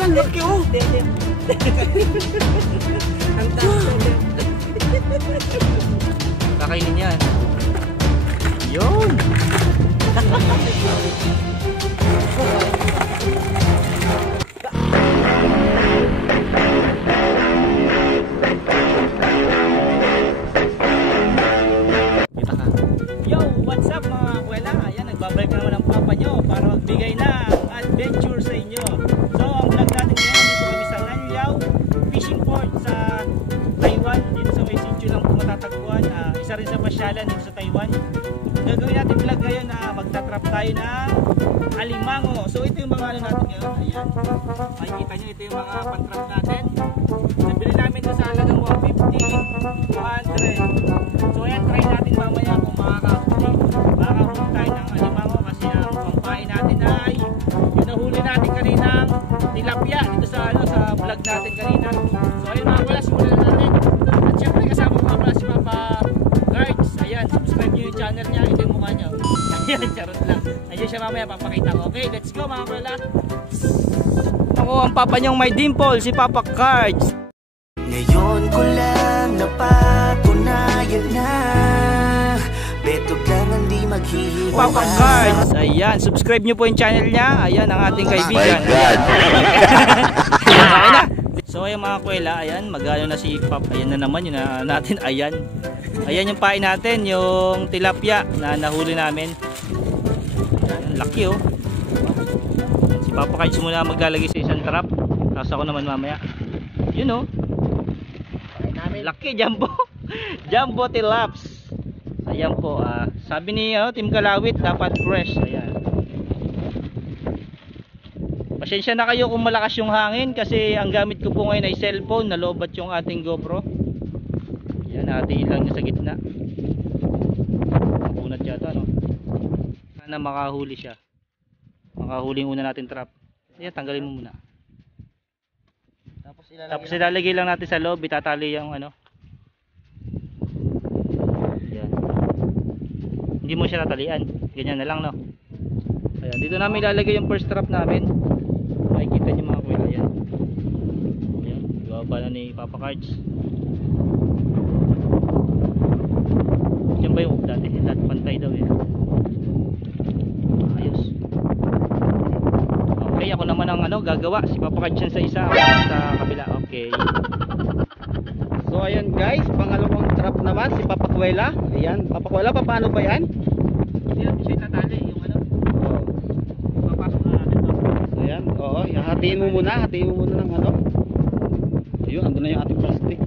Wala, laki oh. Ang dami. Kakainin yan. Yun. Kita ka. Yo, what's up mga kuwela? Ayan, nagbabalik naman ang papa nyo para magbigay ng adventure sa inyo. So, ang vlog natin ngayon, dito kami sa Nanyao Fishing Port sa Taiwan. Dito sa May Sitio lang po matatagpuan. Isa rin sa pasyalan dito sa Taiwan. Gagawin natin vlog ngayon na magtatrap tayo ng alimango. So, ito yung mga ano natin ngayon. Ayan. Makikita nyo, ito yung mga pantrap natin. Nabili namin ito sa halagang 150, 200. So, ayan, try natin mamaya kung makakahuli tayo ng alimango kasi ang pampain natin ay yung nahuli natin kaninang tilapia dito sa vlog natin kanina. So, ayun mga pala, simulan na natin. At syempre, kasama ko pala si Papa Guards. Ayan, subscribe nyo yung channel niya. Ito yung mukha niya. Ayan, charot lang. Ayun siya mamaya, papakita ko. Okay, let's go mga pala. Ako ang papa niyong may dimple, si Papa Cards. Ngayon ko lang napatunayan na betog lang hindi maghihiwalay. Papa Cards, ayan, subscribe nyo po yung channel niya. Ayan ang ating kaibigan. My God. Ayan na. So ayan mga kuwela, ayan, magano na si Pap. Ayan na naman yun na natin, ayan. Ayan yung pain natin, yung tilapia na nahuli namin. Ayan, laki oh. Si Papa Cards muna maglalagay sa isang trap. Tapos ako naman mamaya. Yun oh. Laki, jumbo. Jumbo tilaps. Ayan po, sabi ni Team Kalawit, dapat fresh. Ayan. Pasensya na kayo kung malakas yung hangin kasi ang gamit ko po ngayon ay cellphone, nalobat yung ating GoPro. Ayan, natin lang niya sa gitna. Punat yata, no? Sana makahuli siya. Makahuli yung una natin trap. Ayan, tanggalin mo muna. Tapos ilalagay lang natin sa loob, itatali yung ano. Ayan. Hindi mo siya tatalian. Ganyan na lang, no? Ayan, dito namin ilalagay yung first trap namin. Makikita nyo mga kuwela. Ayan. Ayan, ibaba na ni Papa Cards. Diyan ba yung dati? Dati pantay daw eh. Ayos. Okay, ako naman ang gagawa. Si Papa Cards yan sa isa, sa kabila. Okay. So ayan guys, pangalawang trap naman si Papa Kuwela. Ayan, Papa Kuwela, paano ba yan? Hindi natin siya itatali yung papasok na natin to. Ayan, oo, hatiin mo muna ng ano. Ayun, andun na yung ating plastic.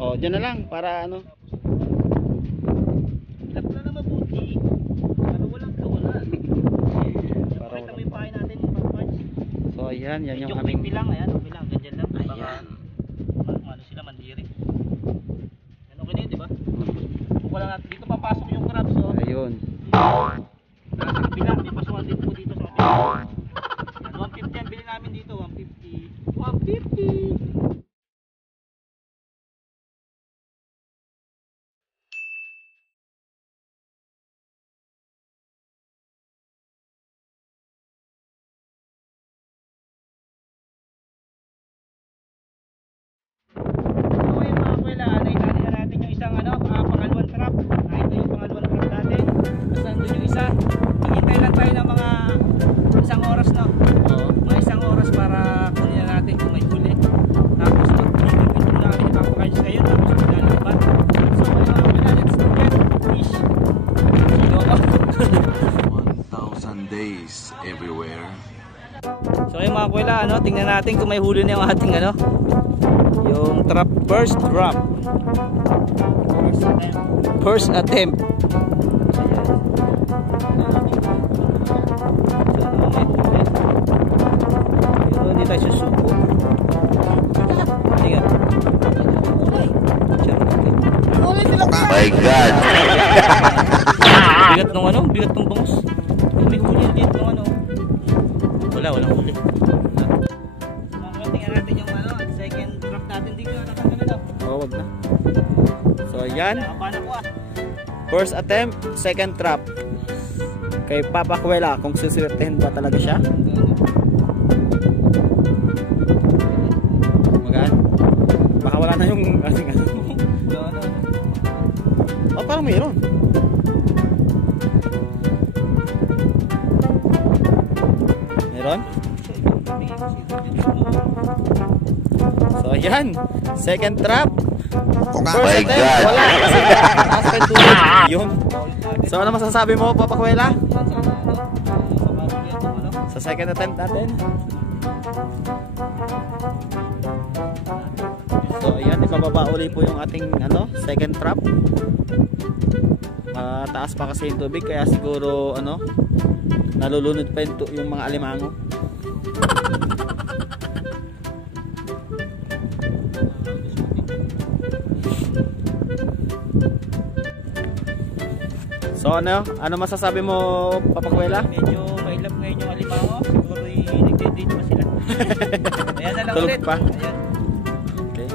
Oh, dyan na lang para ano. Tapos na mabuti. Para walang kawalan. Pakita mo yung pahay natin, Papa Cards. So ayan, yan yung aming aming pilang, ayan, okay lang, ganyan lang. ayan. Ano sila, mandiri. Yan okay na yun, diba? Wala natin, dito papasok yung crabs, so. Ayun. Nasa pilang, may pasukan din po dito sa atin. 150 ang bili namin dito, 150. 150! Pangalawang trap. Ito yung pangalawang trap natin. Tapos nandun yung isa. Hihintay lang tayo ng mga isang oras, no? Oo. Mga isang oras para kunin na natin kung may huli. Tapos mag-pinto na kami Papa Cards kayo. Tapos maglalaban. So let's get fish. Sino ako? 1,000 days everywhere. So ayun mga kuwela, tingnan natin kung may huli na yung ating yung trap, first drop. First attempt. Ayan. Hindi tayo susuko. Tingnan. My God. Bigat nung bigat nung bangus. May huli dito nung walang huli. Tingnan natin yung second drop natin dito. Oh, wag na. So ayan. Paano ko First attempt, second trap. Kay Papa Kuwela, kung suswertehin ba talaga siya? na yung ating ano. Oh, parang mayroon. Meron? So ayan, second trap. My God. Wala kasi taas pa yung tubig. Yun. So ano masasabi mo, Papa Kuwela? Sa second attempt natin. So ayan, ipababa uli po yung ating ano, second trap. Taas pa kasi yung tubig kaya siguro ano, nalulunod pa yung mga alimango. So ano masasabi mo, Papa Kuwela? Medyo mailap ngayon yung alimango. Siguro nagde-date pa sila. Ayan na lang Tulog ulit. pa. Ayan. Okay.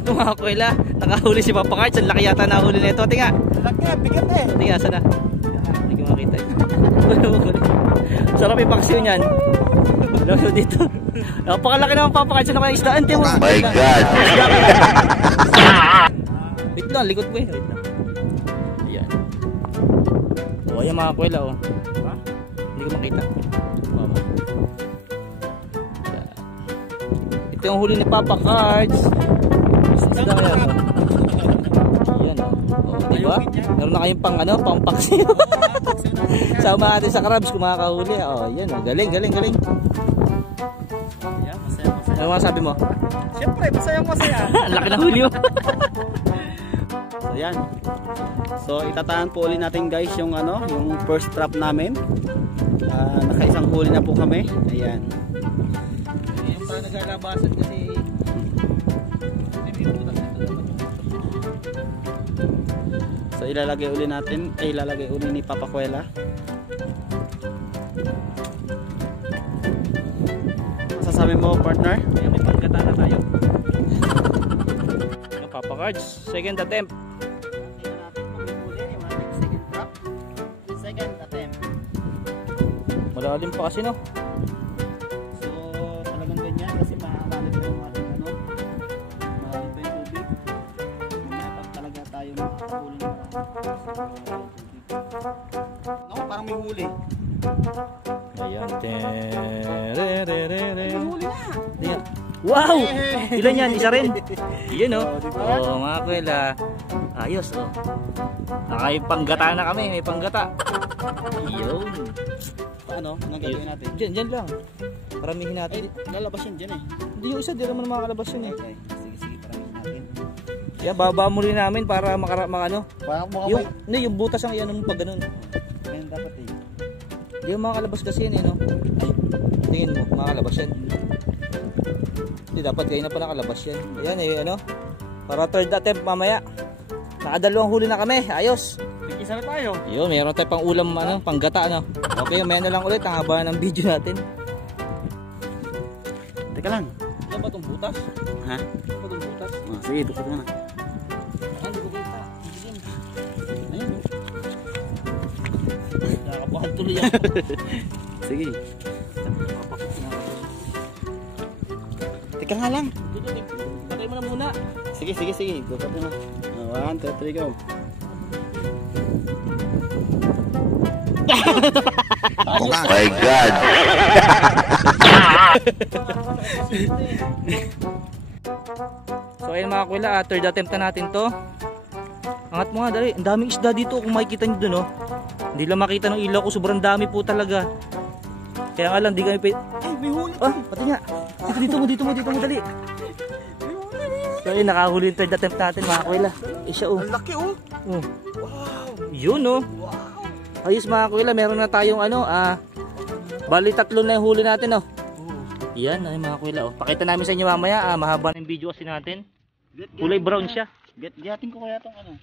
Ito mga kuwela, nakahuli si Papa Cards. Ang laki yata nahuli nito. Tinga. Laki, bigat eh. Tinga, saan na? Hindi ko makita. Sarap yung paksiw niyan. Lalo dito. Napakalaki naman Papa Cards. Ano kaya isdaan? Timo. My God. Wait lang, likod ko eh. Wait lang. Ayan. O, ayan mga kuwela oh. Ha? Hindi ko makita. Ayan. Ito yung huli ni Papa Cards. Isda yan. Ayan oh. O, diba? Meron na kayong pang ano, pang paksiw. Sama natin sa crabs kung makakahuli. O, ayan oh. Galing, galing, galing. Ayan, masaya. Ano masabi mo? Siyempre, masaya. Ang laki na huli mo. So yan. So itatahan po ulit natin guys yung ano, yung first trap namin. Nakaisang huli na po kami. Ayan. Yung parang naglalabasan kasi may butas nito dapat yung So ilalagay uli natin, ilalagay uli ni Papa Kuwela. Masasabi mo, partner? Ayan, may panggata na tayo. Yung Papa Cards, second attempt. Tingnan natin kung may huli yung ating second trap. Second attempt. Malalim pa kasi no. So talagang ganyan kasi malalim pa yung ating ano, malalim pa yung tubig. Mamaya pag talaga tayo makakahuli ng no, parang may huli. Ayan. Ayan. Wow! Ilan yan? Isa rin. Yun oh. Oh, mga kuwela. Ayos oh. May panggata na kami. May panggata. Yun. Paano? Anong gagawin natin? Diyan lang. Paramihin natin. Lalabas yun dyan eh. Hindi yung isa. Di naman makakalabas yun eh. Okay. Sige, paramihin natin. Kaya baba mo rin namin para ano. Parang mukhang Yung butas ang iyan pag ganun. ganyan dapat eh. Hindi yung makakalabas kasi yan eh no. Ay, tingin mo. Makakalabas yan. Hindi dapat kayo na pa nakalabas yan. Ayan eh ano. Para third attempt mamaya. Nakadalawang huli na kami. Ayos. Isa na tayo. Yun, meron tayo pang ulam ano, pang gata ano. Okay, may ano lang ulit ang haba ng video natin. Teka lang. Ano ba itong butas? Ha? Ano ba itong butas? Sige, bukod mo na. Hindi ko kita. Ayun. Nakakabahan tuloy ako. Sige. Teka nga lang. Patay mo na muna. Sige. Bukod mo na. 1, 2, 3, go. My God. So ayun mga kuwela, third attempt na natin to. Angat mo nga, dali. Ang daming isda dito kung makikita nyo dun oh. Hindi lang makita ng ilaw ko, sobrang dami po talaga. Kaya nga lang, di kami Ay, may huli. ah, pati nga. Dito mo, dali. So ayun, nakahuli yung third attempt natin mga kuwela. Siya oh. Ang laki oh. Oh. Yun oh. Ayos mga kuwela, meron na tayong ano, bali 3 na yung huli natin oh. Yan ay mga kuwela oh. Pakita namin sa inyo mamaya, mahaba ng video kasi natin. Kulay brown siya. Gatin ko kaya tong ano.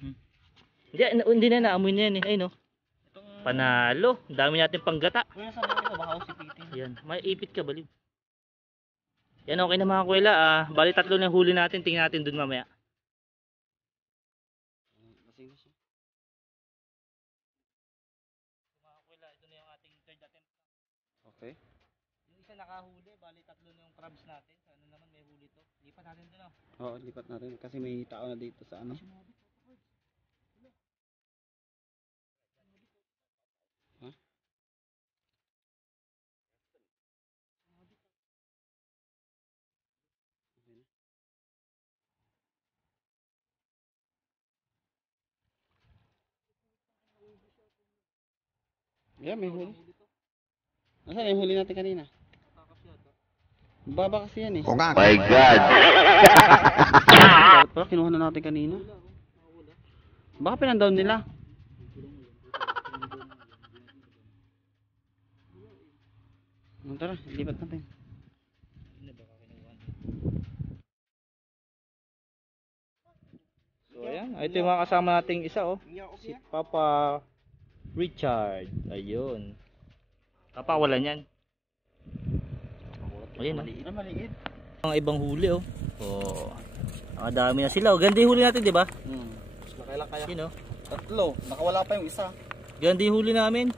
Hindi na naamoy na yan eh. Ayun oh. Panalo. Ang dami natin panggata. Kuya sa mga baka usipitin. Yan. May ipit ka baliw. Yan okay na mga kuwela. Bali 3 na yung huli natin. Tingnan natin dun mamaya. Mga kuwela, ito na yung ating third attempt. Okay. Yung isa nakahuli. Bali, 3 na yung crabs natin. Sana naman may huli to. Lipat natin ito, no? Oo, lipat natin kasi may tao na dito sa ano. Ha? Yeah, may huli. Nasaan yung huli natin kanina? Baba kasi yan eh. My God. Pero kinuha na natin kanina. Baka pinandown nila. Tara, lipat natin. So ayan, ito yung mga kasama nating isa oh. Si Papa Richard. Ayun. Kapawalan yan. Ayun oh. Maliit. Mga ibang huli oh. Oh. Nakadami na sila oh. Ganda yung huli natin, di ba? Kaya. Yun oh. 3. Nakawala pa yung isa. Ganda yung huli namin.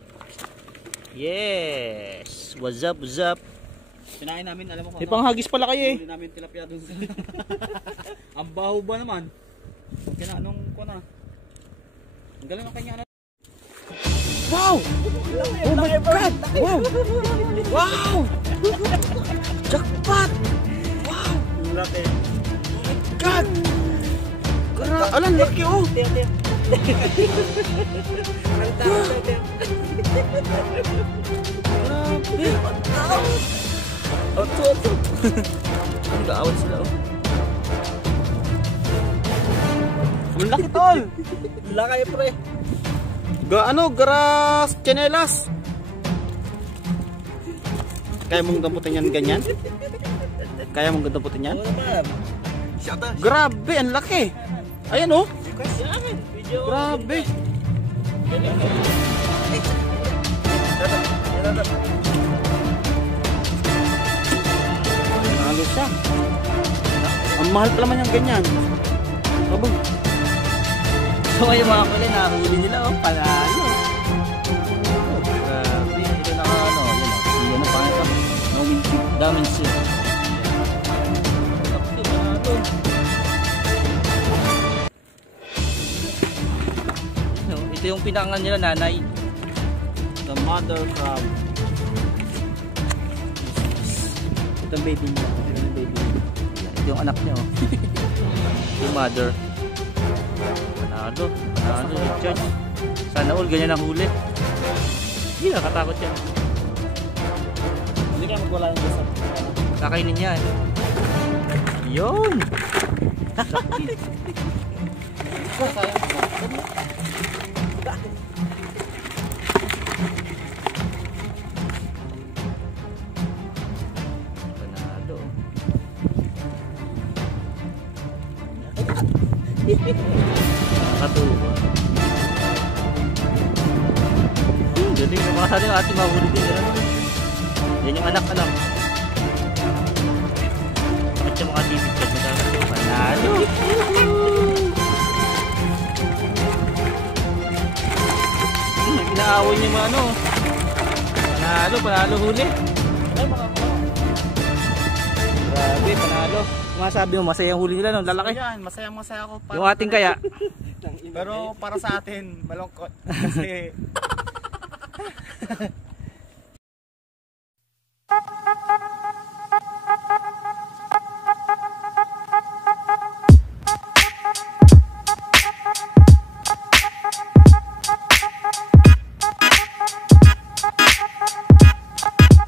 Yes. What's up, what's up? Sinain namin, alam mo kung May panghagis pala kayo eh. huli namin tilapia dun. Ang baho ba naman? Kaya anong ko na? Ang galing ng kanya na. Wow! Oh my God! Wow! Wow! Jackpot! Wow! Laki. Oh my God! Alam, laki oh! Grabe! Oto! Ang gaawat sila oh. Ang laki tol! Laki pre. Grass chanelas. Kaya mong damputin yan ganyan? Kaya mong damputin yan? Grabe, ang laki. Ayan oh. Grabe. Nalo siya. Ang mahal pa naman yung ganyan. Abang. So ayun mga kuli, nahuli nila oh. Panalo. Grabe. Ito na ano. Yun ang pangit oh. Daming seal. Ito yung pinakangan nila, nanay. The mother crab. Ito ang baby niya. Ito yung anak niya oh. Yung mother. Panalo. Panalo yung Richard. Sana all ganyan ang huli. Hindi nakatakot yan. Hindi kaya magwala yung basa. Kakainin niya eh. Yun! Panalo. Nakatuwa. Galing na makasali yung ating mahuli din. Yan yung anak. Bakit yung mga tibig ka na panalo? Inaaway niya mga ano. Panalo huli. Grabe, panalo. Masabi mo, masaya ang huli nila no, lalaki. Yan, masaya ako. Yung ating kaya. Pero para sa atin, malungkot. Kasi